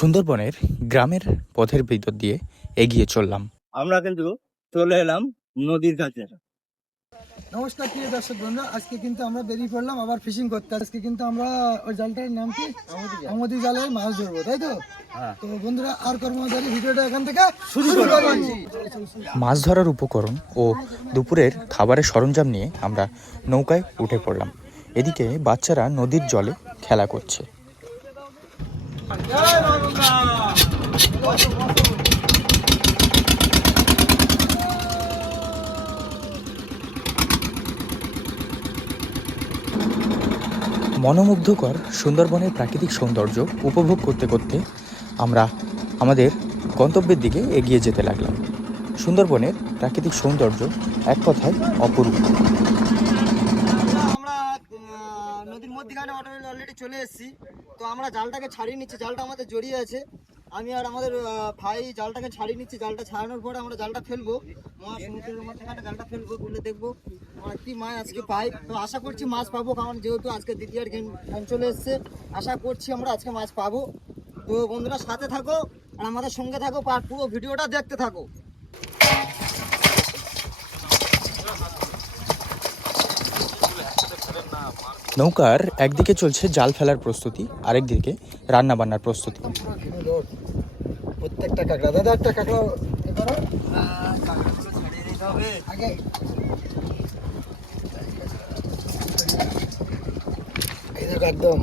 সুন্দরবনের গ্রামের পথের ভিতর দিয়ে এগিয়ে চললাম। আমরা কিন্তু চলে এলাম নদীর কাছে। নমস্কার প্রিয় দর্শক বন্ধু আজকে কিন্তু আমরা বেরিয়ে পড়লাম আবার ফিশিং করতে। আজকে কিন্তু আমরা ওই জালটার নাম কি? আমদি জালে মাছ ধরবো তাই তো? হ্যাঁ। তো বন্ধুরা আর কর্মচারী ভিডিওটা এখান থেকে শুরু মাছ ধরার উপকরণ ও দুপুরের খাবারের সরঞ্জাম নিয়ে আমরা নৌকায় উঠে পড়লাম। এদিকে বাচ্চারা নদীর জলে খেলা করছে। মনোমুগ্ধকর সুন্দরবনের প্রাকৃতিক সৌন্দর্য উপভোগ করতে করতে আমরা আমাদের গন্তব্যের দিকে এগিয়ে যেতে লাগলাম। সুন্দরবনের প্রাকৃতিক সৌন্দর্য এক কথায় অপূর্ব আমরা নদীর মধ্যখানে অলরেডি চলে এসেছি। তো আমরা জালটাকে ছাড়িয়ে নিচ্ছি, জালটা আমাদের জড়িয়ে আছে। আমি আর আমাদের ভাই জালটাকে ছাড়িয়ে নিচ্ছি, জালটা ছাড়ানোর পরে আমরা জালটা ফেলব। মহা সমুদ্রের মধ্যখানে জালটা ফেলব ফেলে দেখব। আমরা কি মাছ আজকে পাই। তো আশা করছি মাছ পাবো, কারণ যেহেতু আজকে দ্বিতীয় গেম চলে এসছে, আশা করছি আমরা আজকে মাছ পাবো। তো বন্ধুরা, সাথে থাকো আর আমাদের সঙ্গে থাকো, আর পুরো ভিডিওটা দেখতে থাকো। নৌকার একদিকে চলছে জাল ফেলার প্রস্তুতি আরেকদিকে রান্না বান্নার প্রস্তুতি। প্রত্যেকটা কাঁকড়া। দাদা একটা কাঁকড়া একদম।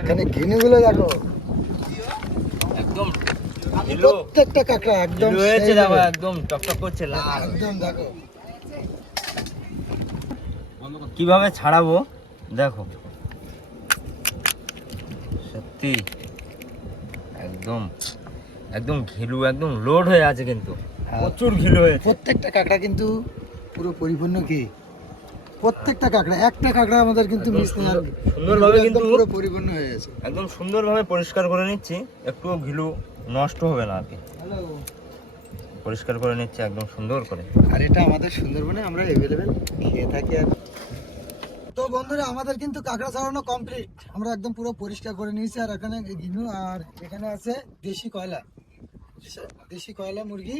এখানে ঘিনুগুলো দেখো। একদম। প্রত্যেকটা কাঁকড়া একদম একদম টকটক করছে লাল। একদম দেখো। কীভাবে ছাড়াবো? দেখো। সত্যি। একদম একদম ঘিলু একদম লোড হয়ে আছে কিন্তু। প্রচুর ঘিলু হয়েছে প্রত্যেকটা কাঁকড়া কিন্তু পুরো পরিপূর্ণ কি প্রত্যেকটা কাঁকড়া একটা কাঁকড়া আমাদের কিন্তু মিস নেই। আর সুন্দরভাবে কিন্তু- পুরো পরিপূর্ণ হয়ে গেছে। একদম সুন্দরভাবে পরিষ্কার করে নিচ্ছি। একটুও ঘিলু নষ্ট হবে না আর কি। পরিষ্কার করে নিচ্ছে একদম সুন্দর করে। আর এটা আমাদের সুন্দরবনে আমরা অ্যাভেলেবেল খেয়ে থাকি আর তো বন্ধুরা আমাদের কিন্তু কাঁকড়া ছাড়ানো কমপ্লিট আমরা একদম পুরো পরিষ্কার করে নিয়েছি আর এখানে গিনু আর এখানে আছে দেশি কয়লা। দেশি কয়লা মুরগি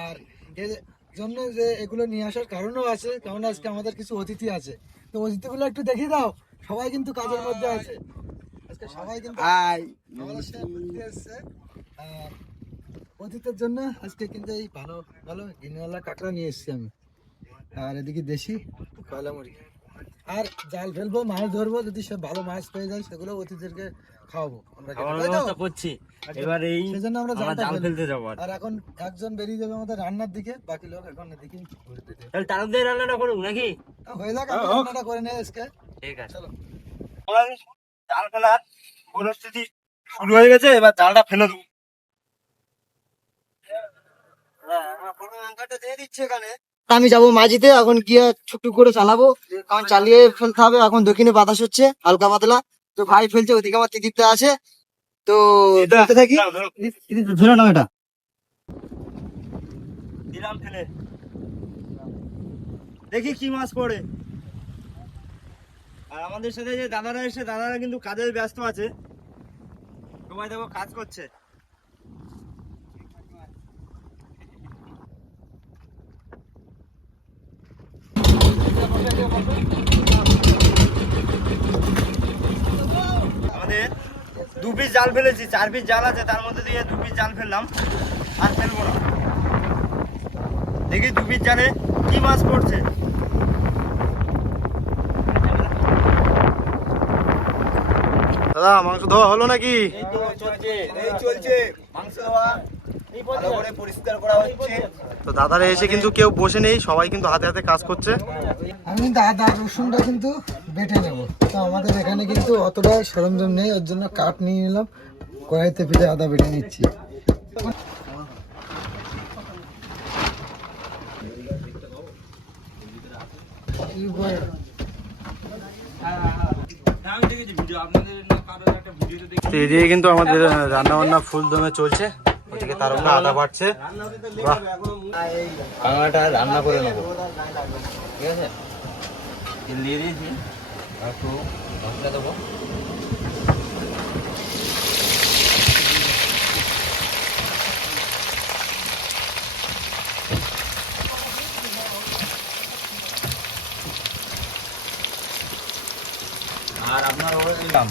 আর এর জন্য যে এগুলো নিয়ে আসার কারণও আছে কারণ আজকে আমাদের কিছু অতিথি আছে। তো অতিথিগুলো একটু দেখিয়ে দাও সবাই কিন্তু কাজের মধ্যে আছে। আজকে সবাই কিন্তু আমাদের সাথে ঘুরতে এসছে আর অতিথের জন্য আজকে কিন্তু এই ভালো ভালো গিনওয়ালা কাঁকড়া নিয়ে এসেছি আমি। আর এদিকে দেশি কয়লা মুরগি। আর জাল ফেলব মাছ ধরবো যদি সে ভালো মাছ পেয়ে যায় সেগুলো অতিথিদেরকে খাওয়াবো। আমরা করছি। এবার এই সেজন্য আমরা জাল ফেলতে যাব আর। এখন একজন বেরিয়ে যাবে আমাদের রান্নার দিকে বাকি লোক এখন এদিকে ঘুরতে যাবে। তাহলে রান্নাটা করুক নাকি? হয়ে যাক আমি রান্নাটা করে নেই আজকে। ঠিক আছে। চলো। জাল ফেলার পরিস্থিতি শুরু হয়ে গেছে এবার জালটা ফেলে দেবো। আমি যাব মাঝিতে এখন গিয়ে ছুটু করে চালাবো। কারণ চালিয়ে ফেলতে হবে এখন দক্ষিণে বাতাস হচ্ছে হালকা পাতলা। তো ভাই ফেলছে ওদিকে আমার তিতিপটা আছে। তো থাকি। ধরে নাও এটা। দিলাম ফেলে। দেখি কি মাছ পড়ে। আর আমাদের সাথে যে দাদারা এসে দাদারা কিন্তু কাজে ব্যস্ত আছে। সবাই দেখো কাজ করছে। আমাদের দু পিস জাল ফেলেছি, চার পিস জাল আছে, তার মধ্যে দিয়ে দু পিস জাল ফেললাম, আর ফেলব না। দেখি দু পিস জালে কি মাছ পড়ছে। দাদা, মাংস ধোয়া হলো নাকি? চলছে। এই চলছে। মাংস দেওয়া ভালো করে পরিষ্কার করা হচ্ছে। তো দাদারা এসে কিন্তু কেউ বসে নেই সবাই কিন্তু হাতে হাতে কাজ করছে। আমি কিন্তু আদা রসুনটা কিন্তু বেটে নেব। তো আমাদের এখানে কিন্তু অতটা সরঞ্জাম নেই ওর জন্য কাঠ নিয়ে নিলাম কড়াইতে ফিরে আদা বেটে নিচ্ছি। তো এদিকে কিন্তু আমাদের রান্না বান্না ফুল দমে চলছে। ওদিকে তার উপরে আদা বাড়ছে। কাঁকড়াটা রান্না করে নেব। ঠিক আছে? তেল দিয়ে দিয়েছি। একটু মশলা দেবো। আর আপনার ওরে দিলাম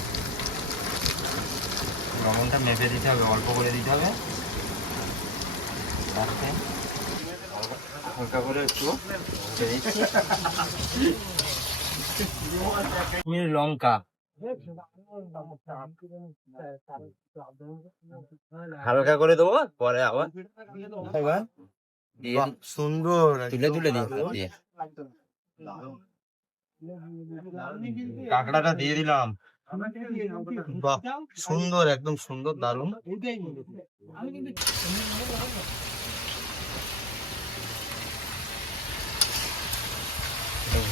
লবণটা মেপে দিতে হবে, অল্প করে দিতে হবে। হালকা করে একটু লঙ্কা। হালকা করে দেবো পরে আবার দিয়ে সুন্দর তুলে তুলে দিয়ে। কাঁকড়াটা দিয়ে দিলাম। বাহ সুন্দর একদম সুন্দর দারুণ।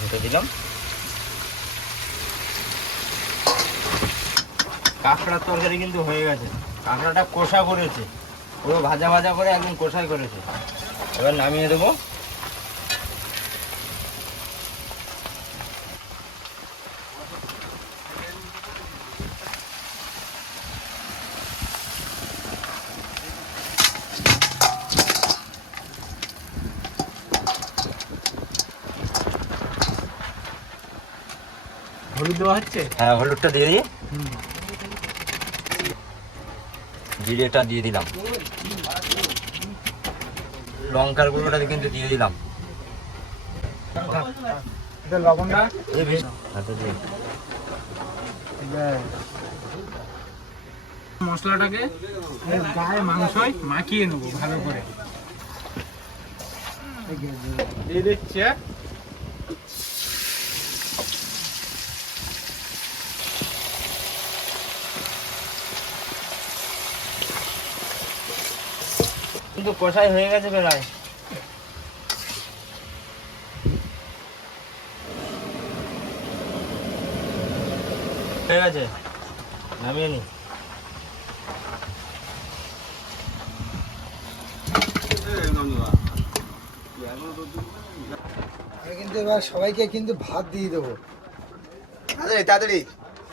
ঘুটে দিলাম। কাঁকড়ার তরকারি কিন্তু হয়ে গেছে। কাঁকড়াটা কষা করেছে। পুরো ভাজা ভাজা করে একদম কষাই করেছে। এবার নামিয়ে দেবো। হলুদ দেওয়া হচ্ছে? হ্যাঁ হলুদটা দিয়ে দিই। জিরেটা দিয়ে দিলাম। লঙ্কার গুঁড়োটা কিন্তু দিয়ে দিলাম। লবণটা। মশলাটাকে গায়ে মাংসই মাখিয়ে নেব ভালো করে। দিয়ে দিচ্ছে কিন্তু কষাই হয়ে গেছে প্রায়। হয়ে গেছে। নামিয়ে নি। কিন্তু এবার সবাইকে কিন্তু ভাত দিয়ে দেবো। তাড়াতাড়ি তাড়াতাড়ি।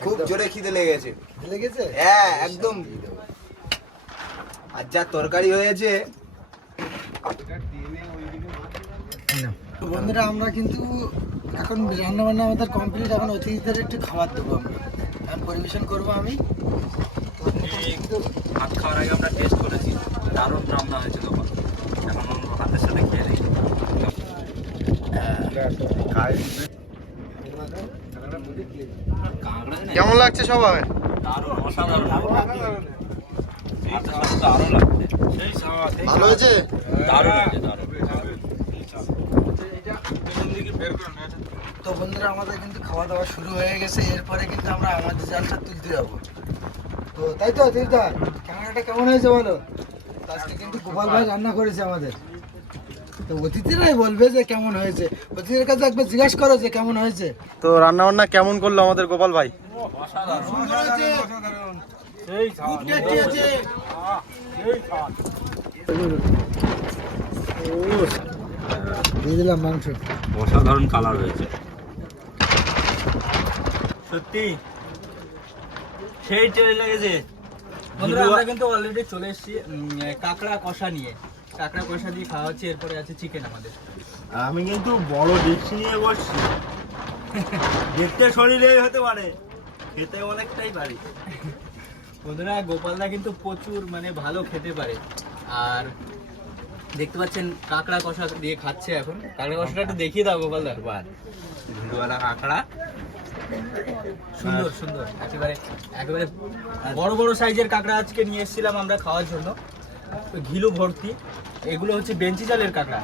খুব জোরে খিদে লেগেছে। লেগেছে? হ্যাঁ একদম। আর যা তরকারি হয়েছে বন্ধুরা আমরা কিন্তু এখন রান্না বান্না আমাদের কমপ্লিট এখন অতিথিদের একটু খাবার দেবো আমরা। এখন পরিবেশন করব আমি। তো ভাত খাওয়ার আগে আমরা টেস্ট করেছি। দারুণ রান্না হয়েছে তখন। এখন আমরা ভাতের সাথে খেয়ে কেমন লাগছে সবাই? দারুণ অসাধারণ। লাগছে। সেই দারুণ হয়েছে দারুণ। তো বন্ধুরা আমাদের কিন্তু খাওয়া দাওয়া শুরু হয়ে গেছে। এরপরে কিন্তু আমরা আমাদের জালটা তুলতে যাব। তো তাই তো তীর্থা ক্যামেরাটা কেমন হয়েছে বলো? আজকে কিন্তু গোপাল ভাই রান্না করেছে আমাদের। তো অতিথিরাই বলবে যে কেমন হয়েছে। অতিথির কাছে একবার জিজ্ঞাসা করো যে কেমন হয়েছে। তো রান্না বান্না কেমন করল আমাদের গোপাল ভাই? সুন্দর দিয়ে দিলাম মাংস। অসাধারণ কালার হয়েছে। সত্যি? সেই টেস্ট লেগেছে। বন্ধুরা আমরা কিন্তু অলরেডি চলে এসেছি কাঁকড়া কষা নিয়ে। কাঁকড়া কষা দিয়ে খাওয়া হচ্ছে এরপরে আছে চিকেন আমাদের। আমি কিন্তু বড় ডেকচি নিয়ে বসছি। দেখতে শরীরেই হতে পারে খেতে অনেকটাই পারি। বন্ধুরা গোপালদা কিন্তু প্রচুর মানে ভালো খেতে পারে। আর দেখতে পাচ্ছেন কাঁকড়া কষা দিয়ে খাচ্ছে এখন। কাঁকড়া কষাটা একটু দেখিয়ে দাও গোপালদা বার ভিড়ওয়ালা কাঁকড়া। সুন্দর সুন্দর। একেবারে একেবারে বড় বড় সাইজের কাঁকড়া আজকে নিয়ে এসেছিলাম আমরা খাওয়ার জন্য। তো ঘিলু ভর্তি। এগুলো হচ্ছে বেঞ্চি চালের কাঁকড়া।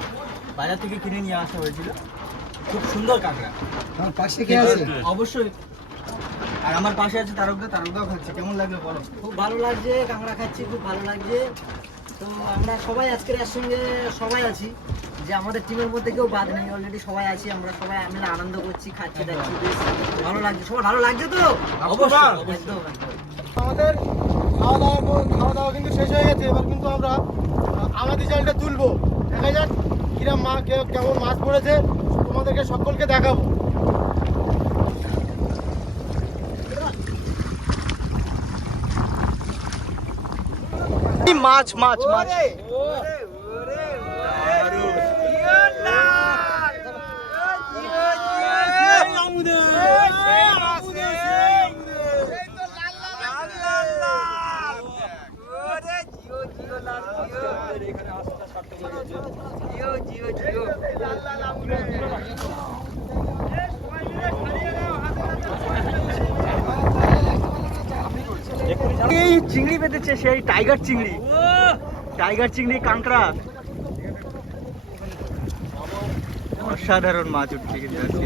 বাজার থেকে কিনে নিয়ে আসা হয়েছিল। খুব সুন্দর কাঁকড়া। পাশে কে আছে? অবশ্যই। আর আমার পাশে আছে তারকদা তারকদাও খাচ্ছে। কেমন লাগল বলো? খুব ভালো লাগছে কাঁকড়া খাচ্ছি খুব ভালো লাগছে। তো আমরা সবাই আজকের একসঙ্গে সবাই আছি যে আমাদের টিমের মধ্যে কেউ বাদ নেই অলরেডি সবাই আছি আমরা সবাই মিলে আনন্দ করছি খাচ্ছি দেখছি বেশ ভালো লাগছে সবার ভালো লাগছে তো? আমাদের খাওয়া দাওয়া খাওয়া দাওয়া কিন্তু শেষ হয়ে গেছে এবার কিন্তু আমরা আমাদের জালটা তুলবো। দেখা যাক কিরম মা কে- কেমন মাছ পড়েছে তোমাদেরকে সকলকে দেখাবো। মাছ মাছ মাছ। এই চিংড়ি পেতেছে সেই টাইগার চিংড়ি। টাইগার চিংড়ি কাঁকড়া। অসাধারণ মাছ উঠছে কিন্তু আজকে।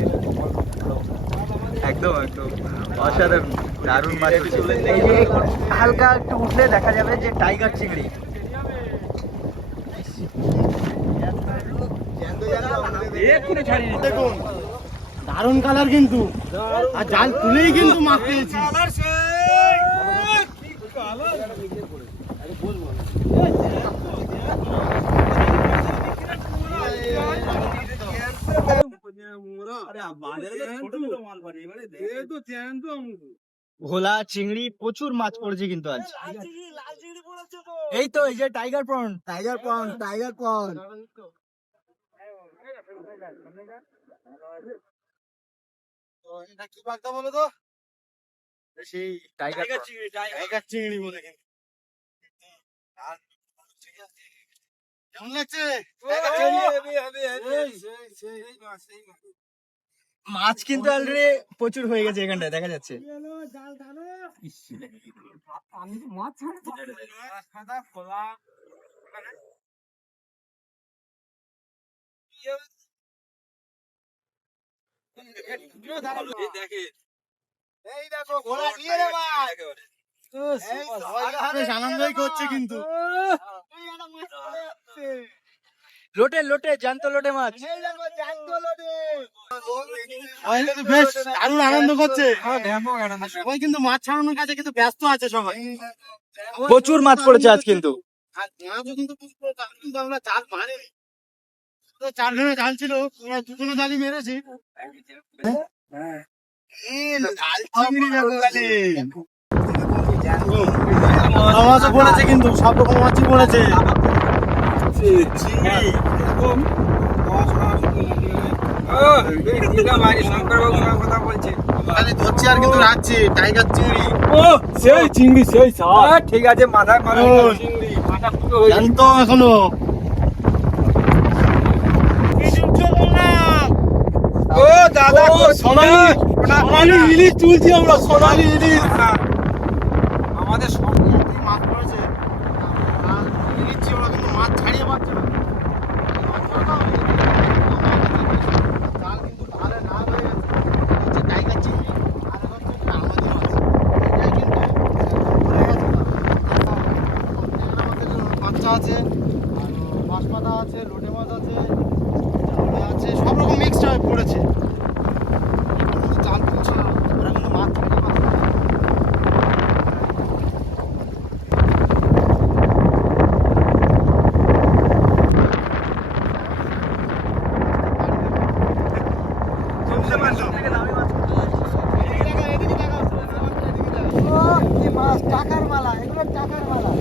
একদম একদম। অসাধারণ দারুণ মাছ উঠছে। হালকা একটু উঠলে দেখা যাবে যে টাইগার চিংড়ি। দারুণ কালার কিন্তু। আর জাল তুলেই কিন্তু মাছ পেয়েছি। ভোলা চিংড়ি প্রচুর মাছ পড়েছে কিন্তু আজ এই তো এই যে tiger prawn tiger prawn tiger prawn কি বাগদা বলো তো সেই টাইগার চিংড়ি টাইগার চিংড়ি বলে কিন্তু। কেমন লাগছে মাছ কিন্তু অলরেডি প্রচুর হয়ে গেছে এখানটায় দেখা যাচ্ছে। এই দেখো ঘোড়া নিয়ে রে ভাই। বেশ আনন্দই করছে কিন্তু। লোটে লোটে জ্যান্ত লোটে মাছ। বেশ দারুণ আনন্দ করছে। সবাই কিন্তু মাছ ছাড়ানোর কাছে কিন্তু ব্যস্ত আছে সবাই। প্রচুর মাছ পড়েছে আজ কিন্তু। আমরা জাল তো চারজনে জাল ছিল আমরা দুজনে জালই মেরেছি। কিন্তু সব রকম মাছই পড়েছে। খালি ধরছি আর কিন্তু রাখছি টাইগার চিংড়ি ঠিক আছে মাথায় জ্যান্ত এখনও ও দাদা সোনালি সোনালি ইলিশ তুলছি আমরা সোনালি ইলিশ আমাদের মাছ পড়েছে আর ইলিশ ওরা কিন্তু মাছ ছাড়িয়ে পাচ্ছে না মাছ ধরা দাও। জাল কিন্তু ভালো না হয়ে গেছে হচ্ছে টাইগার চিংড়ি আর এখন হচ্ছে আমাদের মাছ এটাই কিন্তু পড়ে গেছে না। আমাদের বাচ্চা আছে আর বাঁশপাতা আছে লোটে মাছ আছে জালে আছে সব রকম মিক্সড হয়ে পড়েছে কিন্তু জাল তুলছে না ওরা কিন্তু মাছ ছাড়িয়ে পাচ্ছে না টাকার মালা এগুলো টাকার মালা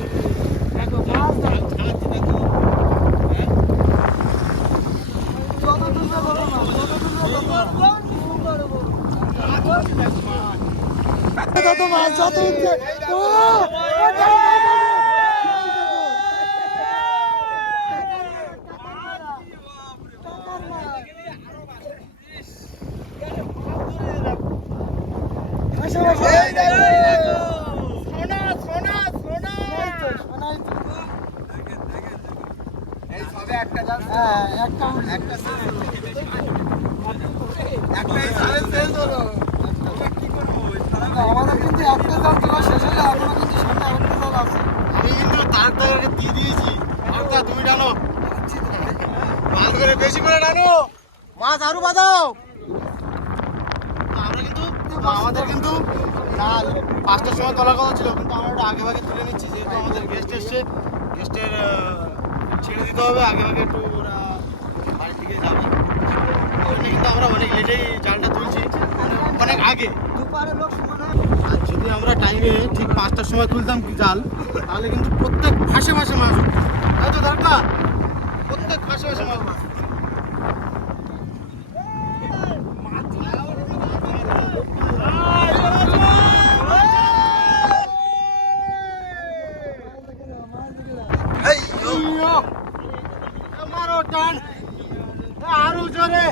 যত মাছ যত উঠছে ও! বসে বসে সোনা সোনা সোনা সোনাই তো এই সবে একটা জাল হ্যাঁ একটা একটা আমাদের কিন্তু একটা জাল শেষ হলে কিন্তু সামনে আমি কিন্তু তারটাকে দিয়ে দিয়েছি আরেকটা তুমি টানো মাছ করে বেশি করে টানো মাছ আরও বাঁধাও আমরা কিন্তু আমাদের কিন্তু জাল পাঁচটার সময় তোলার কথা ছিল কিন্তু আমরা একটু আগে ভাগে তুলে নিচ্ছি যেহেতু আমাদের গেস্ট এসছে গেস্টের ছেড়ে দিতে হবে আগে ভাগে একটু ওরা বাড়ি থেকে যাবে কিন্তু আমরা অনেক লেটেই জালটা তুলছি। অনেক আগে। দুপারে লোক আর যদি আমরা টাইমে ঠিক পাঁচটার সময় তুলতাম জাল তাহলে কিন্তু প্রত্যেক ফাঁসে ফাঁসে মাছ হতো। তাই তো দরকার? প্রত্যেক ফাঁসে ফাঁসে মাছ উঠতো। টান আরও জোরে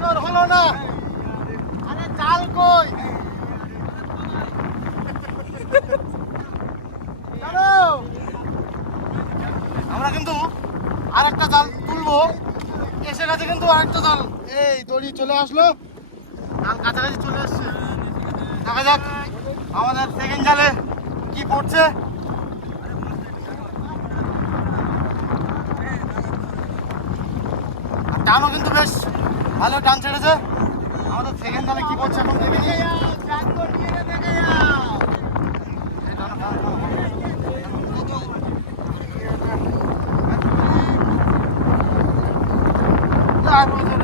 জোর হলো না আরে চাল কই চলো আমরা কিন্তু আরেকটা জাল তুলবো এসে গেছে কিন্তু আরেকটা জাল এই দড়ি চলে আসলো। জাল কাছাকাছি চলে আসছে। দেখা যাক আমাদের সেকেন্ড জালে কি পড়ছে। টানও কিন্তু বেশ ভালো টান ছেড়েছে। আমাদের সেকেন্ড জালে কি পড়ছে এখন দেখে। আরও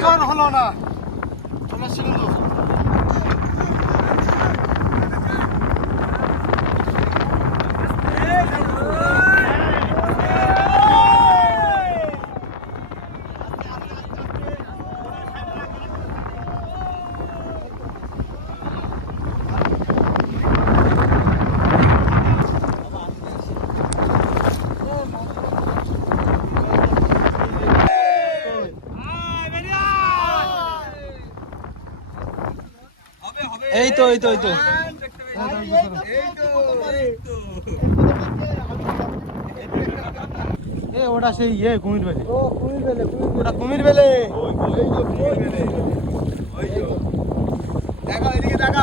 জোর হলো না চলে এসছে কিন্তু এ, ওটা সেই ইয়ে কুমির বেলে। ও কুমির বেলে। ওটা কুমির বেলে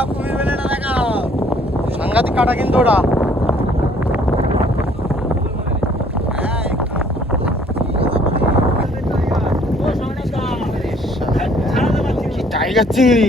কুমির বেলাটা সাংঘাতিক কাটা কিন্তু ওটা। টাইগার চিংড়ি?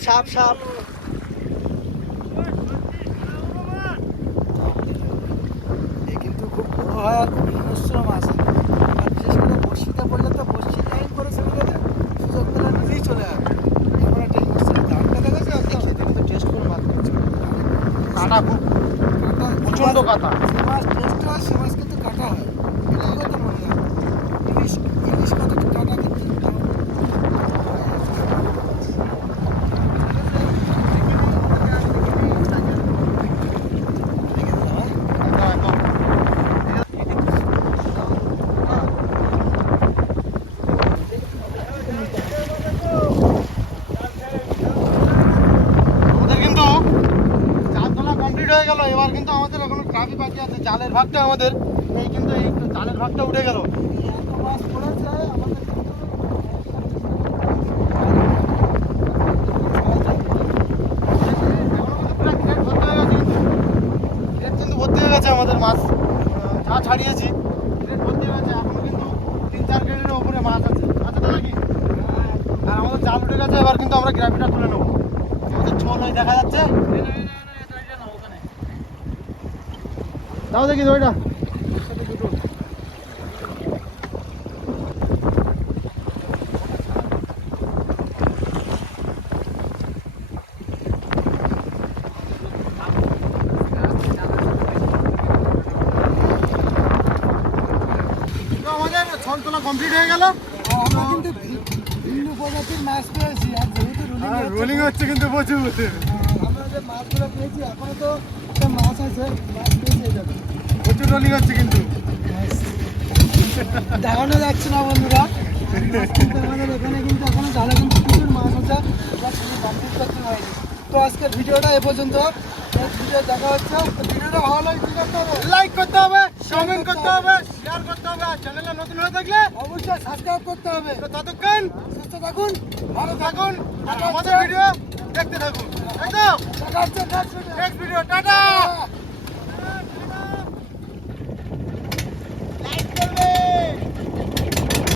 সাপ সাপ ভাগটা আমাদের। এই কিন্তু এই জালের ভাগটা উঠে গেল। আমাদের হয়ে মাছ। যা ছাড়িয়েছি। ভর্তি হয়ে গেছে। এখনও কিন্তু তিন চার গ্রেডের উপরে মাছ আছে। আছে তো নাকি আর আমাদের জাল উঠে গেছে, এবার কিন্তু আমরা গ্রাফিটা তুলে নেব। আমাদের ছোল ওই দেখা যাচ্ছে। দাও দেখি দইটা। আমাদের ছল তোলা কমপ্লিট হয়ে গেল। আমরা কিন্তু ভিন্ন প্রজাতির মাছ পেয়েছি আর যেহেতু রুলিং রোলিং হচ্ছে কিন্তু প্রচুর। পেয়েছি এখনও তো একটা মাছ আছে মাছ পেয়েছি দেখো। প্রচুর রোলিং হচ্ছে কিন্তু। দেখানো যাচ্ছে না বন্ধুরা। আমাদের এখানে কিন্তু এখনও জালে কিন্তু প্রচুর মাছ কমপ্লিট করতে হয়নি তো আজকের ভিডিওটা এ পর্যন্ত। ভিডিও দেখা হচ্ছে। ভিডিওটা ভালো লাগে কি করতে হবে। লাইক করতে হবে কমেন্ট করতে হবে শেয়ার করতে হবে। আর চ্যানেলে নতুন হয়ে থাকলে অবশ্যই সাবস্ক্রাইব করতে হবে। তো ততক্ষণ সুস্থ থাকুন ভালো থাকুন। আর আমাদের ভিডিও দেখতে থাকুন। একদম। Next video tata.